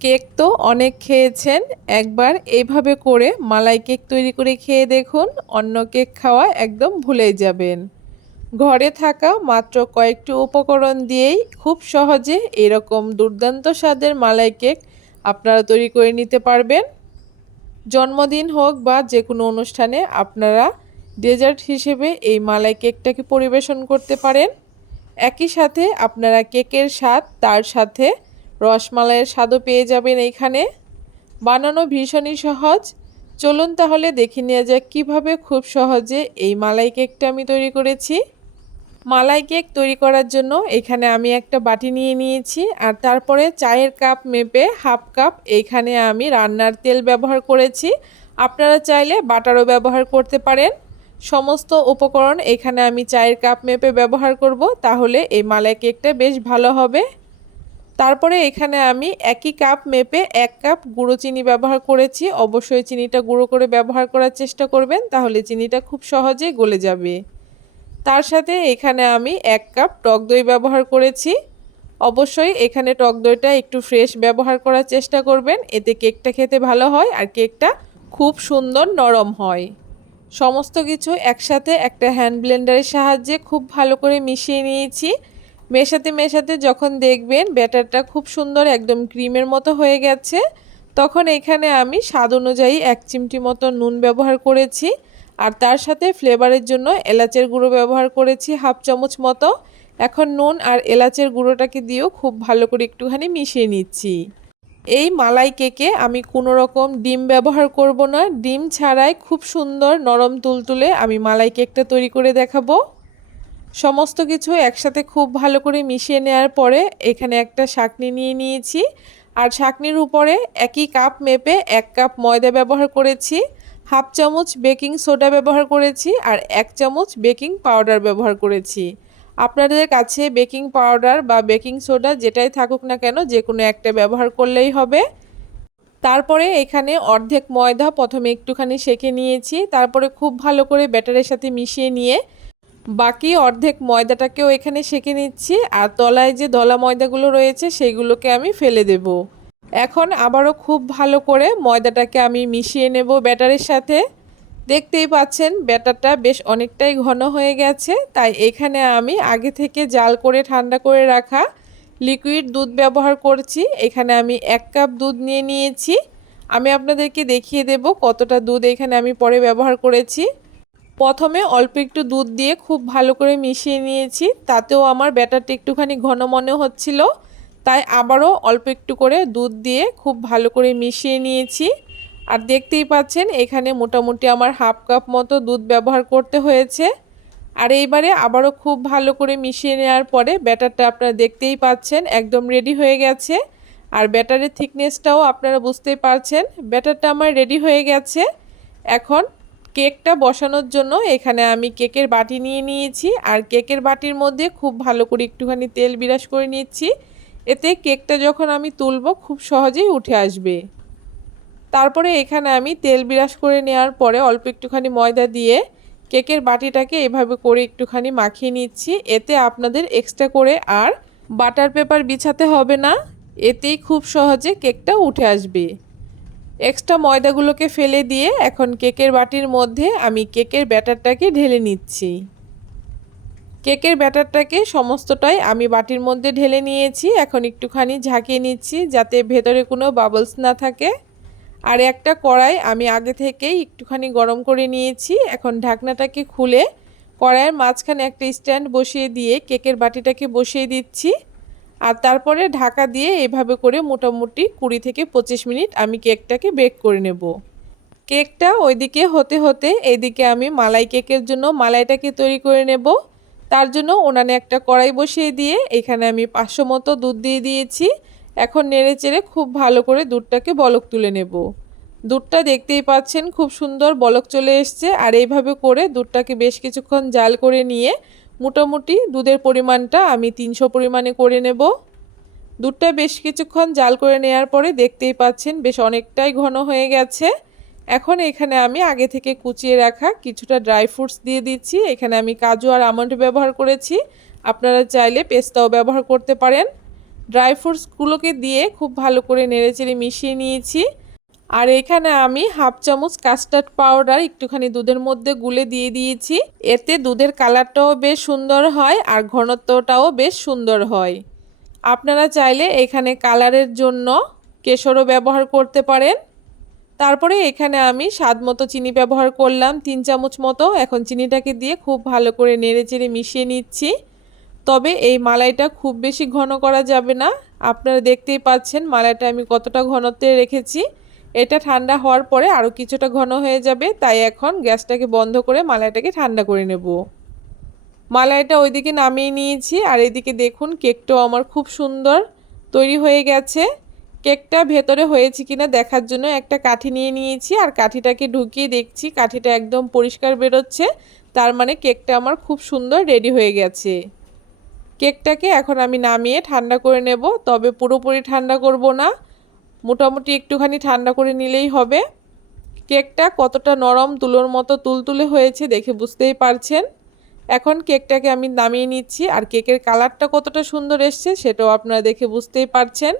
Cake তো অনেক খেয়েছেন। একবার এইভাবে করে মালাই কেক তৈরি করে খেয়ে দেখুন, অন্য কেক খাওয়া একদম ভুলেই যাবেন। ঘরে থাকা মাত্র কয়েকটি উপকরণ দিয়েই খুব সহজে এরকম দুর্দান্ত স্বাদের মালাই কেক আপনারা তৈরি করে নিতে পারবেন। জন্মদিন হোক বা যে কোনো অনুষ্ঠানে আপনারা ডেজার্ট হিসেবে এই মালাই কেকটাকে পরিবেশন করতে পারেন। একই সাথে আপনারা কেকের স্বাদ তার সাথে রসমালাইয়ের স্বাদও পেয়ে যাবেন এইখানে। বানানো ভীষণই সহজ। চলুন তাহলে দেখে নেওয়া যাক কীভাবে খুব সহজে এই মালাই কেকটা আমি তৈরি করেছি। মালাই কেক তৈরি করার জন্য এখানে আমি একটা বাটি নিয়ে নিয়েছি আর তারপরে চায়ের কাপ মেপে হাফ কাপ এইখানে আমি রান্নার তেল ব্যবহার করেছি। আপনারা চাইলে বাটারও ব্যবহার করতে পারেন। সমস্ত উপকরণ এখানে আমি চায়ের কাপ মেপে ব্যবহার করব, তাহলে এই মালাই কেকটা বেশ ভালো হবে। তারপরে এখানে আমি একই কাপ মেপে এক কাপ গুঁড়ো চিনি ব্যবহার করেছি। অবশ্যই চিনিটা গুঁড়ো করে ব্যবহার করার চেষ্টা করবেন, তাহলে চিনিটা খুব সহজে গলে যাবে। তার সাথে এখানে আমি এক কাপ টক দই ব্যবহার করেছি। অবশ্যই এখানে টক দইটা একটু ফ্রেশ ব্যবহার করার চেষ্টা করবেন, এতে কেকটা খেতে ভালো হয় আর কেকটা খুব সুন্দর নরম হয়। সমস্ত কিছু একসাথে একটা হ্যান্ড ব্লেন্ডারের সাহায্যে খুব ভালো করে মিশিয়ে নিয়েছি। মেশাতে মেশাতে যখন দেখবেন ব্যাটারটা খুব সুন্দর একদম ক্রিমের মতো হয়ে গেছে, তখন এখানে আমি স্বাদ অনুযায়ী এক চিমটি মতো নুন ব্যবহার করেছি আর তার সাথে ফ্লেভারের জন্য এলাচের গুঁড়ো ব্যবহার করেছি হাফ চামচ মতো। এখন নুন আর এলাচের গুঁড়োটাকে দিয়েও খুব ভালো করে একটুখানি মিশিয়ে নিচ্ছি। এই মালাই কেকে আমি কোনো রকম ডিম ব্যবহার করব না। ডিম ছাড়াই খুব সুন্দর নরম তুলতুলে আমি মালাই কেকটা তৈরি করে দেখাবো। সমস্ত কিছু একসাথে খুব ভালো করে মিশিয়ে নেওয়ার পরে এখানে একটা শাকনি নিয়ে নিয়েছি। আর শাকনির উপরে একই কাপ মেপে এক কাপ ময়দা ব্যবহার করেছি, হাফ চামচ বেকিং সোডা ব্যবহার করেছি আর এক চামচ বেকিং পাউডার ব্যবহার করেছি। আপনাদের কাছে বেকিং পাউডার বা বেকিং সোডা যেটাই থাকুক না কেন যে কোনো একটা ব্যবহার করলেই হবে। তারপরে এখানে অর্ধেক ময়দা প্রথমে একটুখানি সেঁকে নিয়েছি, তারপরে খুব ভালো করে ব্যাটারের সাথে মিশিয়ে নিয়ে বাকি অর্ধেক ময়দাটাকেও এখানে সেঁকে নিচ্ছি আর তলায় যে দলা ময়দাগুলো রয়েছে সেগুলোকে আমি ফেলে দেব। এখন আবারও খুব ভালো করে ময়দাটাকে আমি মিশিয়ে নেব ব্যাটারের সাথে। দেখতেই পাচ্ছেন ব্যাটারটা বেশ অনেকটাই ঘন হয়ে গেছে, তাই এখানে আমি আগে থেকে জাল করে ঠান্ডা করে রাখা লিকুইড দুধ ব্যবহার করছি। এখানে আমি এক কাপ দুধ নিয়ে নিয়েছি। আমি আপনাদেরকে দেখিয়ে দেব কতটা দুধ এখানে আমি পরে ব্যবহার করেছি। প্রথমে অল্প একটু দুধ দিয়ে খুব ভালো করে মিশিয়ে নিয়েছি, তাতেও আমার ব্যাটারটা একটুখানি ঘন মনে হচ্ছিল। তাই আবারও অল্প একটু করে দুধ দিয়ে খুব ভালো করে মিশিয়ে নিয়েছি। আর দেখতেই পাচ্ছেন, এখানে মোটামুটি আমার হাফ কাপ মতো দুধ ব্যবহার করতে হয়েছে। আর এইবারে আবারও খুব ভালো করে মিশিয়ে নেওয়ার পরে ব্যাটারটা আপনারা দেখতেই পাচ্ছেন, একদম রেডি হয়ে গেছে। আর ব্যাটারের থিকনেসটাও আপনারা বুঝতেই পারছেন, ব্যাটারটা আমার রেডি হয়ে গেছে। এখন কেকটা বসানোর জন্য এখানে আমি কেকের বাটি নিয়ে নিয়েছি আর কেকের বাটির মধ্যে খুব ভালো করে একটুখানি তেল বিরাস করে নিচ্ছি। এতে কেকটা যখন আমি তুলব খুব সহজেই উঠে আসবে। তারপরে এখানে আমি তেল বিরাস করে নেওয়ার পরে অল্প একটুখানি ময়দা দিয়ে কেকের বাটিটাকে এভাবে করে একটুখানি মাখিয়ে নিচ্ছি। এতে আপনাদের এক্সট্রা করে আর বাটার পেপার বিছাতে হবে না। এতেই খুব সহজে কেকটা উঠে আসবে। এক্সট্রা ময়দাগুলোকে ফেলে দিয়ে এখন কেকের বাটির মধ্যে আমি কেকের ব্যাটারটাকে ঢেলে নিচ্ছি। কেকের ব্যাটারটাকে সমস্তটাই আমি বাটির মধ্যে ঢেলে নিয়েছি। এখন একটুখানি ঝাঁকিয়ে নিচ্ছি যাতে ভেতরে কোনো বাবলস না থাকে। আর একটা কড়াই আমি আগে থেকেই একটুখানি গরম করে নিয়েছি। এখন ঢাকনাটাকে খুলে কড়াইয়ের মাঝখানে একটা স্ট্যান্ড বসিয়ে দিয়ে কেকের বাটিটাকে বসিয়ে দিচ্ছি। আর তারপরে ঢাকা দিয়ে এভাবে করে মোটামুটি কুড়ি থেকে পঁচিশ মিনিট আমি কেকটাকে বেক করে নেব। কেকটা ওইদিকে হতে হতে এইদিকে আমি মালাই কেকের জন্য মালাইটাকে তৈরি করে নেব। তার জন্য ওনানে একটা কড়াই বসিয়ে দিয়ে এখানে আমি পাঁচশো মতো দুধ দিয়ে দিয়েছি। এখন নেড়ে চেড়ে খুব ভালো করে দুধটাকে বলক তুলে নেব। দুধটা দেখতেই পাচ্ছেন খুব সুন্দর বলক চলে এসছে। আর এইভাবে করে দুধটাকে বেশ কিছুক্ষণ জাল করে নিয়ে মোটামুটি দুধের পরিমাণটা আমি তিনশো পরিমাণে করে নেব। দুধটা বেশ কিছুক্ষণ জাল করে নেওয়ার পরে দেখতেই পাচ্ছেন বেশ অনেকটাই ঘন হয়ে গেছে। এখন এখানে আমি আগে থেকে কুচিয়ে রাখা কিছুটা ড্রাই ফ্রুটস দিয়ে দিচ্ছি। এখানে আমি কাজু আর আমন্ড ব্যবহার করেছি। আপনারা চাইলে পেস্তাও ব্যবহার করতে পারেন। ড্রাই ফ্রুটসগুলোকে দিয়ে খুব ভালো করে নেড়েচেড়ে মিশিয়ে নিয়েছি। আর এখানে আমি হাফ চামচ কাস্টার্ড পাউডার একটুখানি দুধের মধ্যে গুলে দিয়ে দিয়েছি। এতে দুধের কালারটাও বেশ সুন্দর হয় আর ঘনত্বটাও বেশ সুন্দর হয়। আপনারা চাইলে এখানে কালারের জন্য কেশরও ব্যবহার করতে পারেন। তারপরে এখানে আমি স্বাদ মতো চিনি ব্যবহার করলাম, তিন চামচ মতো। এখন চিনিটাকে দিয়ে খুব ভালো করে নেড়ে চেড়ে মিশিয়ে নিচ্ছি। তবে এই মালাইটা খুব বেশি ঘন করা যাবে না। আপনারা দেখতেই পাচ্ছেন মালাইটা আমি কতটা ঘনত্বে রেখেছি। এটা ঠান্ডা হওয়ার পরে আরও কিছুটা ঘন হয়ে যাবে, তাই এখন গ্যাসটাকে বন্ধ করে মালাইটাকে ঠান্ডা করে নেব। মালাইটা ওইদিকে নামিয়ে নিয়েছি, আর এদিকে দেখুন কেকটাও আমার খুব সুন্দর তৈরি হয়ে গেছে। কেকটা ভেতরে হয়েছে কিনা দেখার জন্য একটা কাঠি নিয়ে নিয়েছি, আর কাঠিটাকে ঢুকিয়ে দেখছি কাঠিটা একদম পরিষ্কার বেরোচ্ছে, তার মানে কেকটা আমার খুব সুন্দর রেডি হয়ে গেছে। কেকটাকে এখন আমি নামিয়ে ঠান্ডা করে নেব, তবে পুরোপুরি ঠান্ডা করব না। মোটামুটি একটুখানি ঠান্ডা করে নিলেই হবে। কেকটা কতটা নরম তুলোর মতো তুলতুলে হয়েছে দেখে বুঝতেই পারছেন। এখন কেকটাকে আমি নামিয়ে নিচ্ছি আর কেকের কালারটা কতটা সুন্দর এসছে সেটাও আপনারা দেখে বুঝতেই পারছেন।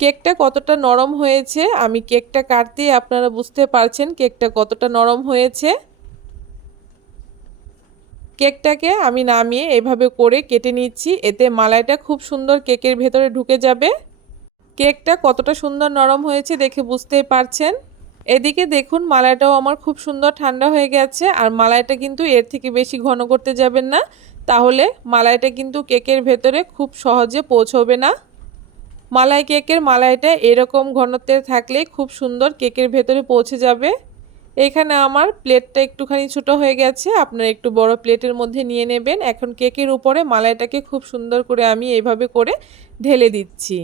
কেকটা কতটা নরম হয়েছে, আমি কেকটা কাটতে আপনারা বুঝতে পারছেন কেকটা কতটা নরম হয়েছে। কেকটাকে আমি নামিয়ে এভাবে করে কেটে নিচ্ছি, এতে মালাইটা খুব সুন্দর কেকের ভেতরে ঢুকে যাবে। কেকটা কতটা সুন্দর নরম হয়েছে দেখে বুঝতেই পারছেন? এদিকে দেখুন, মালাইটাও আমার খুব সুন্দর ঠান্ডা হয়ে গেছে, আর মালাইটা কিন্তু এর থেকে বেশি ঘন করতে যাবেন না। তাহলে মালাইটা কিন্তু কেকের ভেতরে খুব সহজে পৌঁছবে না। মালাই কেকের মালাইটা এরকম ঘনত্বের থাকলে খুব সুন্দর কেকের ভেতরে পৌঁছে যাবে। এখানে আমার প্লেটটা একটুখানি ছোটো হয়ে গেছে, আপনারা একটু বড় প্লেটের মধ্যে নিয়ে নেবেন। এখন কেকের উপরে মালাইটাকে খুব সুন্দর করে আমি এইভাবে করে ঢেলে দিচ্ছি।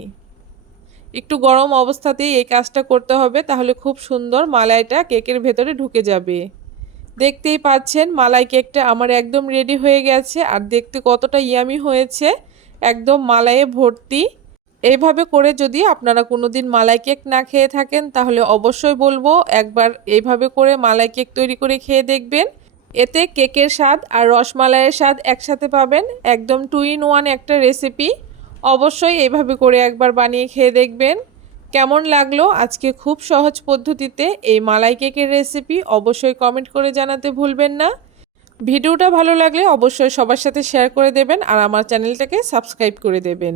একটু গরম অবস্থাতেই এই কাজটা করতে হবে, তাহলে খুব সুন্দর মালাইটা কেকের ভেতরে ঢুকে যাবে। দেখতেই পাচ্ছেন, মালাই কেকটা আমার একদম রেডি হয়ে গেছে, আর দেখতে কতটা ইয়ামি হয়েছে। একদম মালাইয়ে ভর্তি। এইভাবে করে যদি আপনারা কোনো দিন মালাই কেক না খেয়ে থাকেন, তাহলে অবশ্যই বলব একবার এইভাবে করে মালাই কেক তৈরি করে খেয়ে দেখবেন। এতে কেকের স্বাদ আর রসমালাইয়ের স্বাদ একসাথে পাবেন। একদম টু ইন ওয়ান একটা রেসিপি অবশ্যই এভাবে করে একবার বানিয়ে খেয়ে দেখবেন। কেমন লাগল আজকে খুব সহজ পদ্ধতিতে এই মালাই কেকের রেসিপি অবশ্যই কমেন্ট করে জানাতে ভুলবেন না। ভিডিওটা ভালো লাগলে অবশ্যই সবার সাথে শেয়ার করে দেবেন আর আমার চ্যানেলটাকে সাবস্ক্রাইব করে দেবেন।